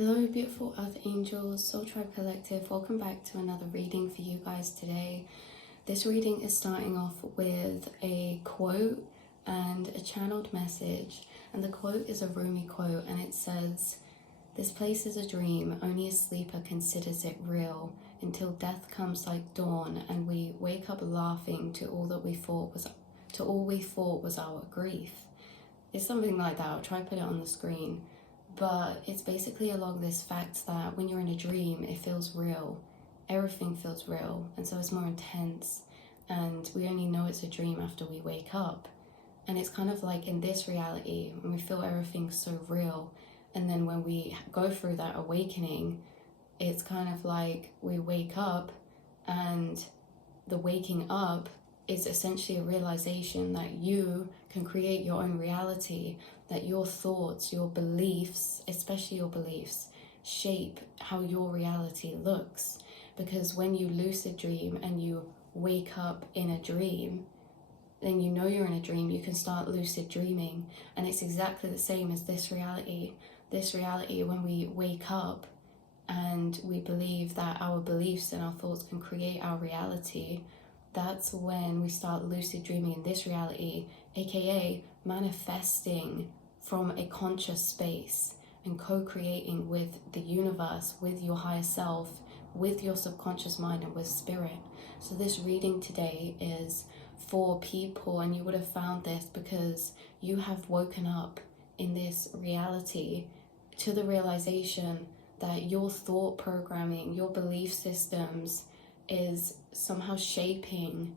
Hello beautiful earth angels, Soul Tribe Collective, welcome back to another reading for you guys today. This reading is starting off with a quote and a channeled message, and the quote is a Rumi quote and it says, "This place is a dream, only a sleeper considers it real, until death comes like dawn and we wake up laughing to all we thought was our grief." It's something like that. I'll try to put it on the screen. But it's basically along this fact that when you're in a dream, it feels real. Everything feels real, and so it's more intense. And we only know it's a dream after we wake up. And it's kind of like in this reality, when we feel everything so real, and then when we go through that awakening, it's kind of like we wake up, and the waking up is essentially a realization that you can create your own reality, that your thoughts, your beliefs, especially your beliefs, shape how your reality looks. Because when you lucid dream and you wake up in a dream, then you know you're in a dream, you can start lucid dreaming. And it's exactly the same as this reality. This reality, when we wake up and we believe that our beliefs and our thoughts can create our reality, that's when we start lucid dreaming in this reality, aka manifesting from a conscious space and co-creating with the universe, with your higher self, with your subconscious mind, and with spirit. So this reading today is for people, and you would have found this because you have woken up in this reality to the realization that your thought programming, your belief systems is somehow shaping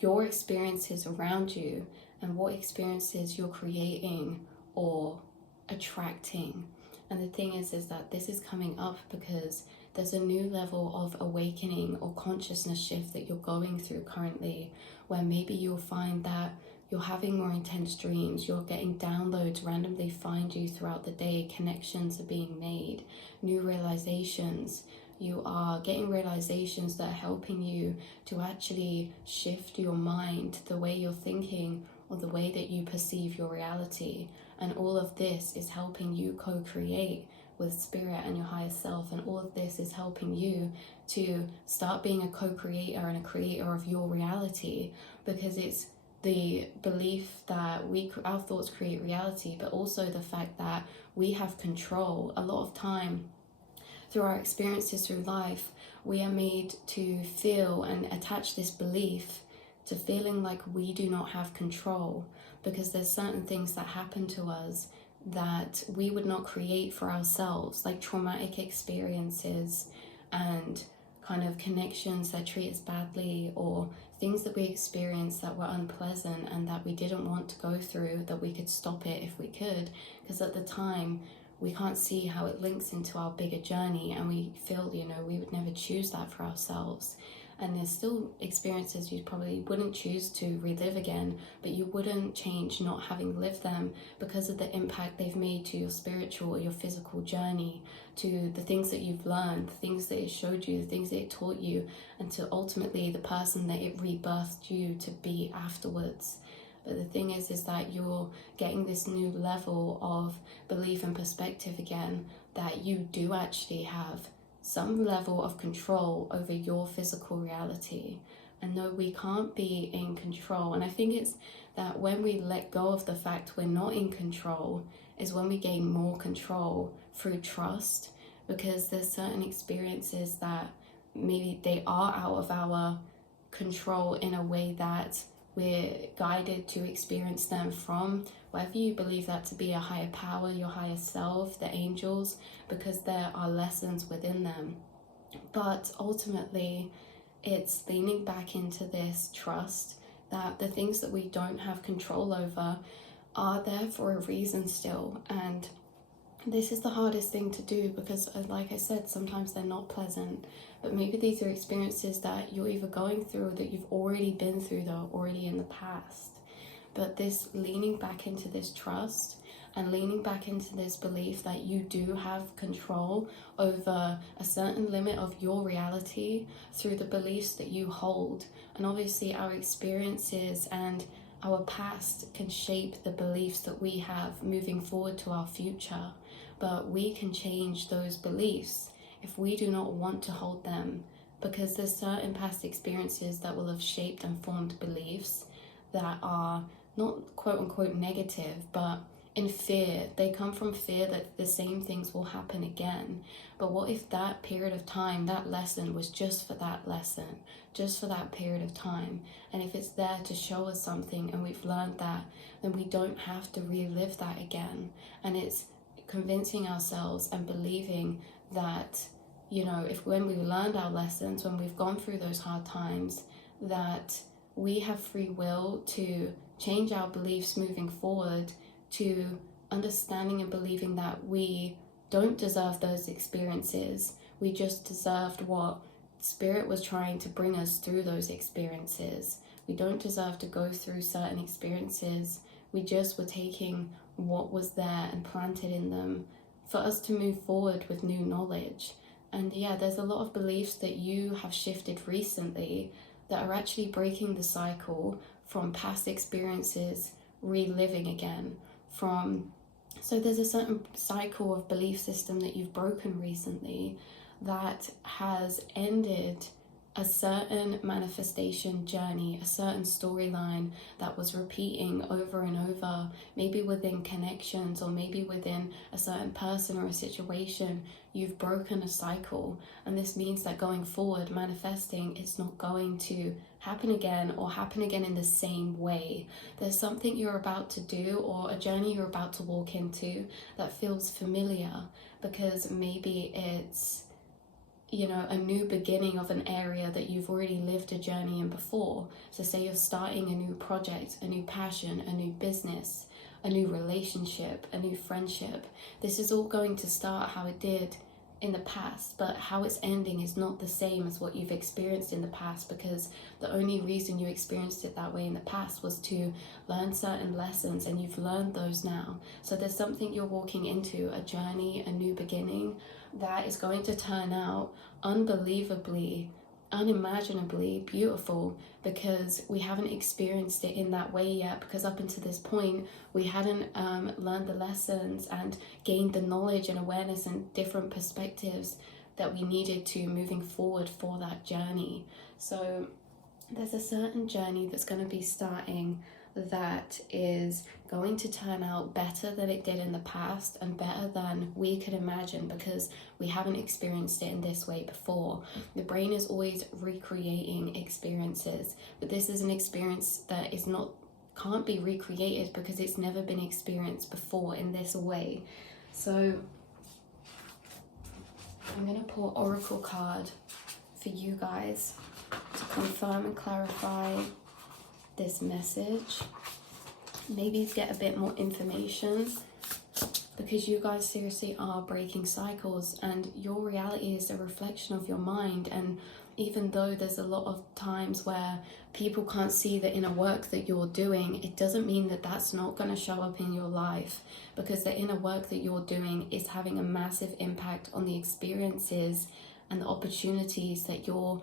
your experiences around you and what experiences you're creating or attracting. And the thing is that this is coming up because there's a new level of awakening or consciousness shift that you're going through currently, where maybe you'll find that you're having more intense dreams, you're getting downloads randomly find you throughout the day, connections are being made, new realizations. You are getting realizations that are helping you to actually shift your mind, the way you're thinking, or the way that you perceive your reality. And all of this is helping you co-create with spirit and your higher self. And all of this is helping you to start being a co-creator and a creator of your reality, because it's the belief that our thoughts create reality, but also the fact that we have control. A lot of time through our experiences through life, we are made to feel and attach this belief to feeling like we do not have control, because there's certain things that happen to us that we would not create for ourselves, like traumatic experiences and kind of connections that treat us badly, or things that we experienced that were unpleasant and that we didn't want to go through, that we could stop it if we could, because at the time we can't see how it links into our bigger journey, and we feel, we would never choose that for ourselves. And there's still experiences you probably wouldn't choose to relive again, but you wouldn't change not having lived them because of the impact they've made to your spiritual or your physical journey, to the things that you've learned, the things that it showed you, the things that it taught you, and to ultimately the person that it rebirthed you to be afterwards. But the thing is that you're getting this new level of belief and perspective again, that you do actually have some level of control over your physical reality. And no, we can't be in control. And I think it's that when we let go of the fact we're not in control is when we gain more control through trust, because there's certain experiences that maybe they are out of our control in a way that we're guided to experience them from whether you believe that to be a higher power, your higher self, the angels, because there are lessons within them. But ultimately, it's leaning back into this trust that the things that we don't have control over are there for a reason still. And this is the hardest thing to do because, like I said, sometimes they're not pleasant, but maybe these are experiences that you're either going through or that you've already been through, that are already in the past. But this leaning back into this trust and leaning back into this belief that you do have control over a certain limit of your reality through the beliefs that you hold. And obviously our experiences and our past can shape the beliefs that we have moving forward to our future. but we can change those beliefs if we do not want to hold them, because there's certain past experiences that will have shaped and formed beliefs that are not quote unquote negative, but in fear. They come from fear that the same things will happen again. But what if that period of time, that lesson was just for that lesson, just for that period of time? And if it's there to show us something and we've learned that, then we don't have to relive that again. And it's convincing ourselves and believing that, you know, if when we've learned our lessons, when we've gone through those hard times, that we have free will to change our beliefs moving forward, to understanding and believing that we don't deserve those experiences. We just deserved what Spirit was trying to bring us through those experiences. We don't deserve to go through certain experiences. We just were taking what was there and planted in them for us to move forward with new knowledge. And yeah, there's a lot of beliefs that you have shifted recently that are actually breaking the cycle from past experiences reliving again. So there's a certain cycle of belief system that you've broken recently that has ended a certain manifestation journey, a certain storyline that was repeating over and over, maybe within connections or maybe within a certain person or a situation. You've broken a cycle, and this means that going forward, manifesting is not going to happen again or happen again in the same way. There's something you're about to do or a journey you're about to walk into that feels familiar, because maybe it's, you know, a new beginning of an area that you've already lived a journey in before. So say you're starting a new project, a new passion, a new business, a new relationship, a new friendship. This is all going to start how it did in the past, but how it's ending is not the same as what you've experienced in the past, because the only reason you experienced it that way in the past was to learn certain lessons, and you've learned those now. So there's something you're walking into, a journey, a new beginning, that is going to turn out unbelievably, unimaginably beautiful, because we haven't experienced it in that way yet, because up until this point we hadn't learned the lessons and gained the knowledge and awareness and different perspectives that we needed to moving forward for that journey. So there's a certain journey that's going to be starting that is going to turn out better than it did in the past and better than we could imagine, because we haven't experienced it in this way before. The brain is always recreating experiences, but this is an experience that can't be recreated because it's never been experienced before in this way. So I'm going to pull Oracle card for you guys to confirm and clarify this message. Maybe get a bit more information, because you guys seriously are breaking cycles, and your reality is a reflection of your mind. And even though there's a lot of times where people can't see the inner work that you're doing, it doesn't mean that that's not going to show up in your life, because the inner work that you're doing is having a massive impact on the experiences and the opportunities that you're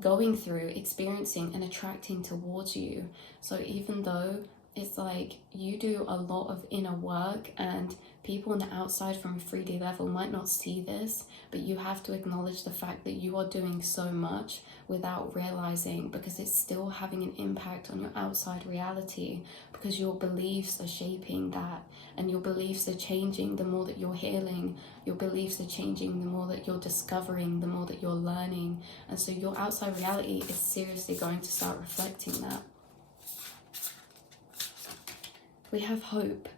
going through, experiencing and attracting towards you. So even though it's like you do a lot of inner work and people on the outside from a 3D level might not see this, but you have to acknowledge the fact that you are doing so much without realizing, because it's still having an impact on your outside reality, because your beliefs are shaping that, and your beliefs are changing the more that you're healing. Your beliefs are changing the more that you're discovering, the more that you're learning. And so your outside reality is seriously going to start reflecting that. We have hope.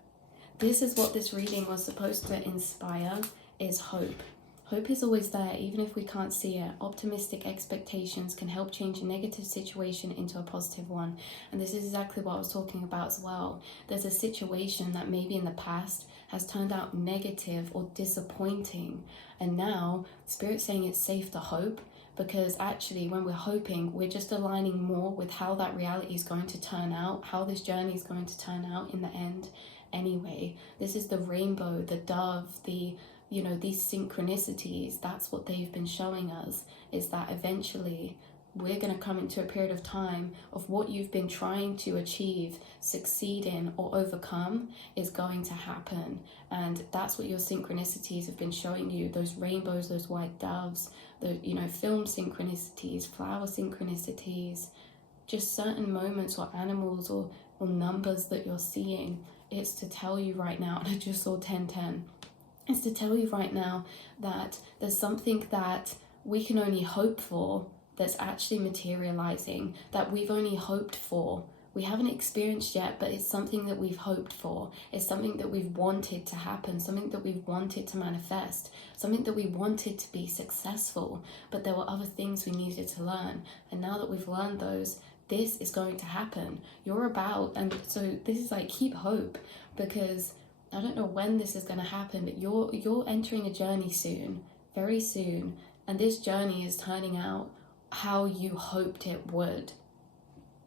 This is what this reading was supposed to inspire, is hope. Hope is always there, even if we can't see it. Optimistic expectations can help change a negative situation into a positive one. And this is exactly what I was talking about as well. There's a situation that maybe in the past has turned out negative or disappointing. And now Spirit's saying it's safe to hope, because actually when we're hoping, we're just aligning more with how that reality is going to turn out, how this journey is going to turn out in the end anyway. This is the rainbow, the dove, these synchronicities. That's what they've been showing us, is that eventually we're going to come into a period of time of what you've been trying to achieve, succeed in, or overcome is going to happen. And that's what your synchronicities have been showing you, those rainbows, those white doves, the, you know, film synchronicities, flower synchronicities, just certain moments or animals or numbers that you're seeing. It's to tell you right now, and I just saw 1010, it's to tell you right now that there's something that we can only hope for that's actually materializing, that we've only hoped for. We haven't experienced yet, but it's something that we've hoped for. It's something that we've wanted to happen, something that we've wanted to manifest, something that we wanted to be successful, but there were other things we needed to learn. And now that we've learned those, this is going to happen. You're about, and so this is like, keep hope, because I don't know when this is going to happen, but you're entering a journey soon, very soon, and this journey is turning out how you hoped it would,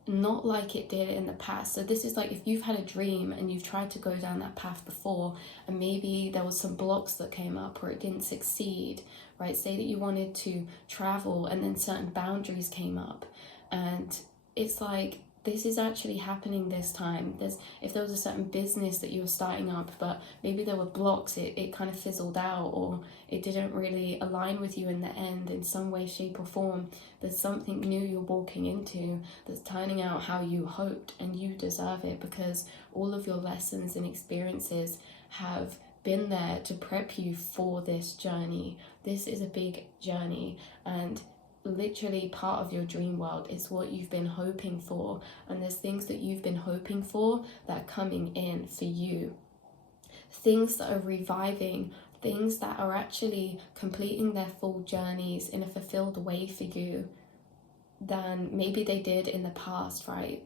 not like it did in the past. So this is like, if you've had a dream and you've tried to go down that path before, and maybe there was some blocks that came up or it didn't succeed, right? Say that you wanted to travel and then certain boundaries came up, and it's like, this is actually happening this time. If there was a certain business that you were starting up, but maybe there were blocks, it kind of fizzled out, or it didn't really align with you in the end in some way, shape or form. There's something new you're walking into that's turning out how you hoped, and you deserve it, because all of your lessons and experiences have been there to prep you for this journey. This is a big journey, and literally part of your dream world is what you've been hoping for, and there's things that you've been hoping for that are coming in for you, things that are reviving, things that are actually completing their full journeys in a fulfilled way for you than maybe they did in the past, right?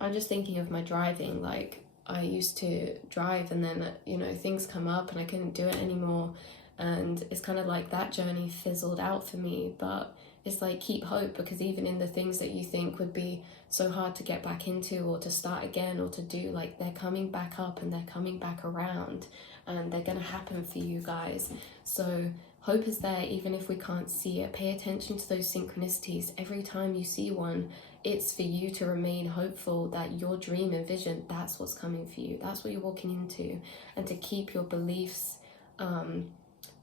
I'm just thinking of my driving. Like, I used to drive and then, you know, things come up and I couldn't do it anymore, and it's kind of like that journey fizzled out for me. But it's like, keep hope, because even in the things that you think would be so hard to get back into or to start again or to do, like, they're coming back up and they're coming back around, and they're going to happen for you guys. So hope is there even if we can't see it. Pay attention to those synchronicities. Every time you see one, it's for you to remain hopeful that your dream and vision, that's what's coming for you. That's what you're walking into. And to keep your beliefs,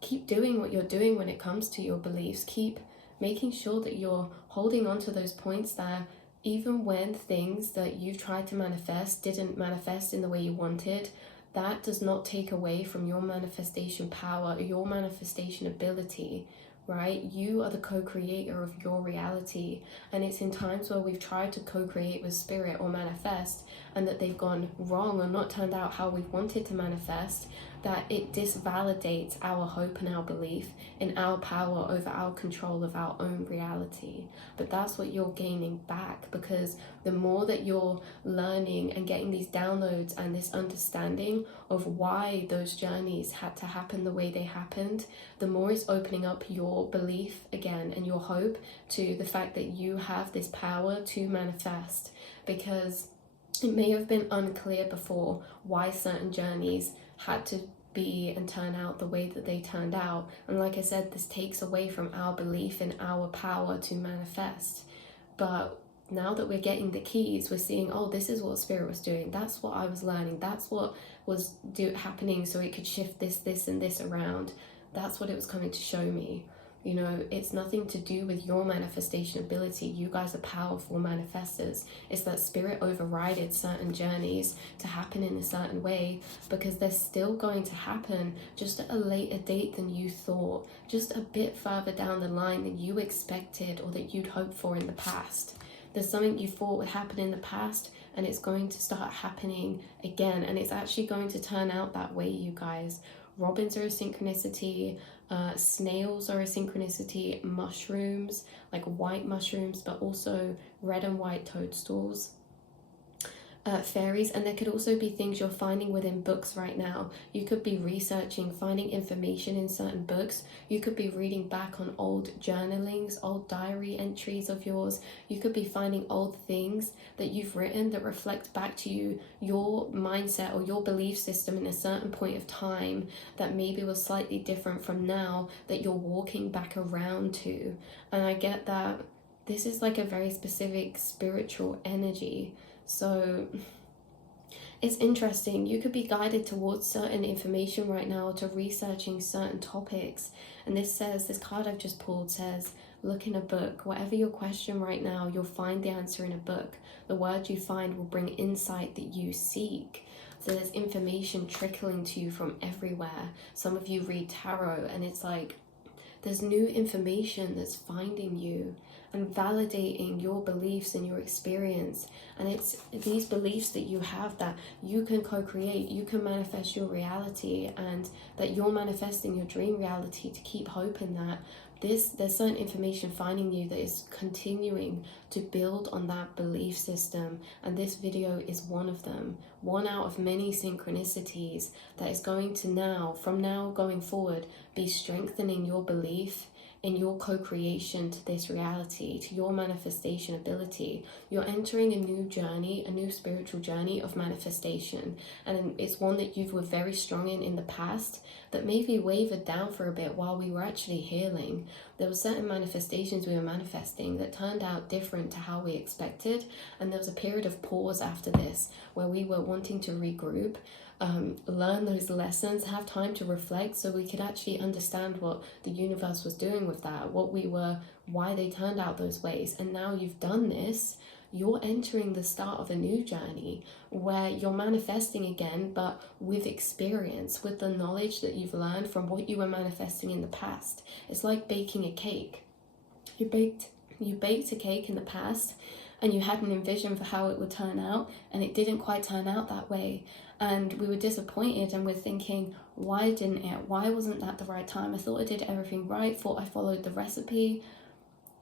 keep doing what you're doing when it comes to your beliefs. Keep making sure that you're holding on to those points there, even when things that you've tried to manifest didn't manifest in the way you wanted. That does not take away from your manifestation power, your manifestation ability, right? You are the co-creator of your reality. And it's in times where we've tried to co-create with spirit or manifest, and that they've gone wrong or not turned out how we wanted to manifest, that it disvalidates our hope and our belief in our power over our control of our own reality. But that's what you're gaining back, because the more that you're learning and getting these downloads and this understanding of why those journeys had to happen the way they happened, the more it's opening up your belief again and your hope to the fact that you have this power to manifest. Because it may have been unclear before why certain journeys had to be and turn out the way that they turned out. And like I said, this takes away from our belief in our power to manifest. But now that we're getting the keys, we're seeing, oh, this is what spirit was doing. That's what I was learning. That's what was happening so it could shift this and this around. That's what it was coming to show me. You know, it's nothing to do with your manifestation ability. You guys are powerful manifestors. It's that spirit overrided certain journeys to happen in a certain way, because they're still going to happen, just at a later date than you thought, just a bit further down the line than you expected or that you'd hoped for in the past. There's something you thought would happen in the past, and it's going to start happening again, and it's actually going to turn out that way, you guys. Robins are a synchronicity, snails are a synchronicity, mushrooms, like white mushrooms, but also red and white toadstools, fairies. And there could also be things you're finding within books right now. You could be researching, finding information in certain books. You could be reading back on old journalings, old diary entries of yours. You could be finding old things that you've written that reflect back to you your mindset or your belief system in a certain point of time that maybe was slightly different from now, that you're walking back around to. And I get that this is like a very specific spiritual energy. So it's interesting. You could be guided towards certain information right now, to researching certain topics. And this card I've just pulled says, look in a book. Whatever your question right now, you'll find the answer in a book. The word you find will bring insight that you seek. So there's information trickling to you from everywhere. Some of you read tarot, and it's like there's new information that's finding you and validating your beliefs and your experience. And it's these beliefs that you have that you can co-create, you can manifest your reality, and that you're manifesting your dream reality to keep hope in that. There's certain information finding you that is continuing to build on that belief system, and this video is one of them, one out of many synchronicities that is going to from now going forward, be strengthening your belief in your co-creation to this reality, to your manifestation ability. You're entering a new journey, a new spiritual journey of manifestation, and it's one that you were very strong in the past, that maybe wavered down for a bit while we were actually healing. There were certain manifestations we were manifesting that turned out different to how we expected, and there was a period of pause after this where we were wanting to regroup, learn those lessons, have time to reflect, so we could actually understand what the universe was doing with that, why they turned out those ways. And now you've done this, you're entering the start of a new journey where you're manifesting again, but with experience, with the knowledge that you've learned from what you were manifesting in the past. It's like baking a cake. You baked a cake in the past, and you had an envision for how it would turn out, and it didn't quite turn out that way. And we were disappointed, and we're thinking, why didn't it? Why wasn't that the right time? I thought I did everything right, thought I followed the recipe.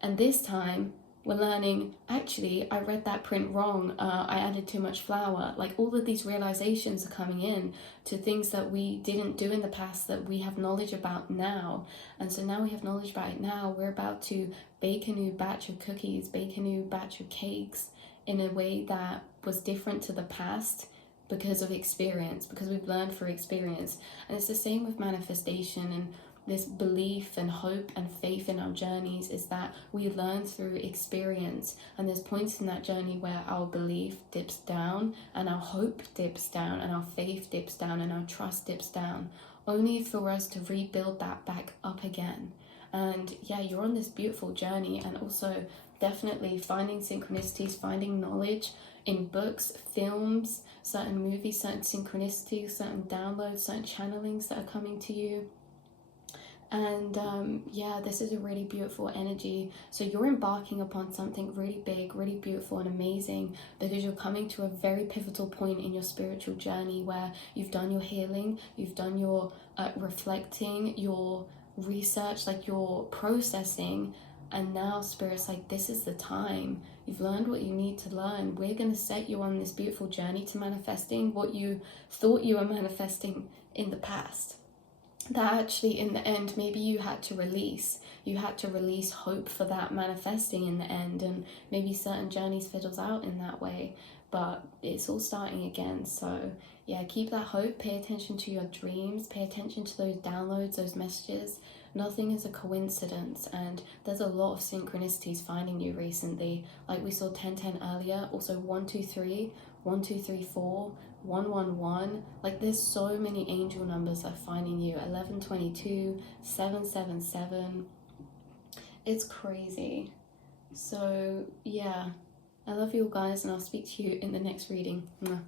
And this time, we're learning, actually, I read that print wrong. I added too much flour. Like, all of these realizations are coming in to things that we didn't do in the past that we have knowledge about now. And so now we have knowledge about it now. We're about to bake a new batch of cookies, bake a new batch of cakes in a way that was different to the past because of experience, because we've learned through experience. And it's the same with manifestation and this belief and hope and faith in our journeys, is that we learn through experience. And there's points in that journey where our belief dips down, and our hope dips down, and our faith dips down, and our trust dips down, only for us to rebuild that back up again. And yeah, you're on this beautiful journey, and also definitely finding synchronicities, finding knowledge in books, films, certain movies, certain synchronicities, certain downloads, certain channelings that are coming to you. And yeah, this is a really beautiful energy. So you're embarking upon something really big, really beautiful and amazing, because you're coming to a very pivotal point in your spiritual journey where you've done your healing, you've done your reflecting, your research, like your processing. And now Spirit's like, this is the time. You've learned what you need to learn. We're going to set you on this beautiful journey to manifesting what you thought you were manifesting in the past. That actually, in the end, maybe you had to release. You had to release hope for that manifesting in the end. And maybe certain journeys fizzles out in that way. But it's all starting again. So yeah, keep that hope. Pay attention to your dreams. Pay attention to those downloads, those messages. Nothing is a coincidence, and there's a lot of synchronicities finding you recently. Like we saw 1010 earlier, also 123, 1234, 111. Like there's so many angel numbers that are finding you. 1122, 777. It's crazy. So yeah, I love you all guys, and I'll speak to you in the next reading. Mwah.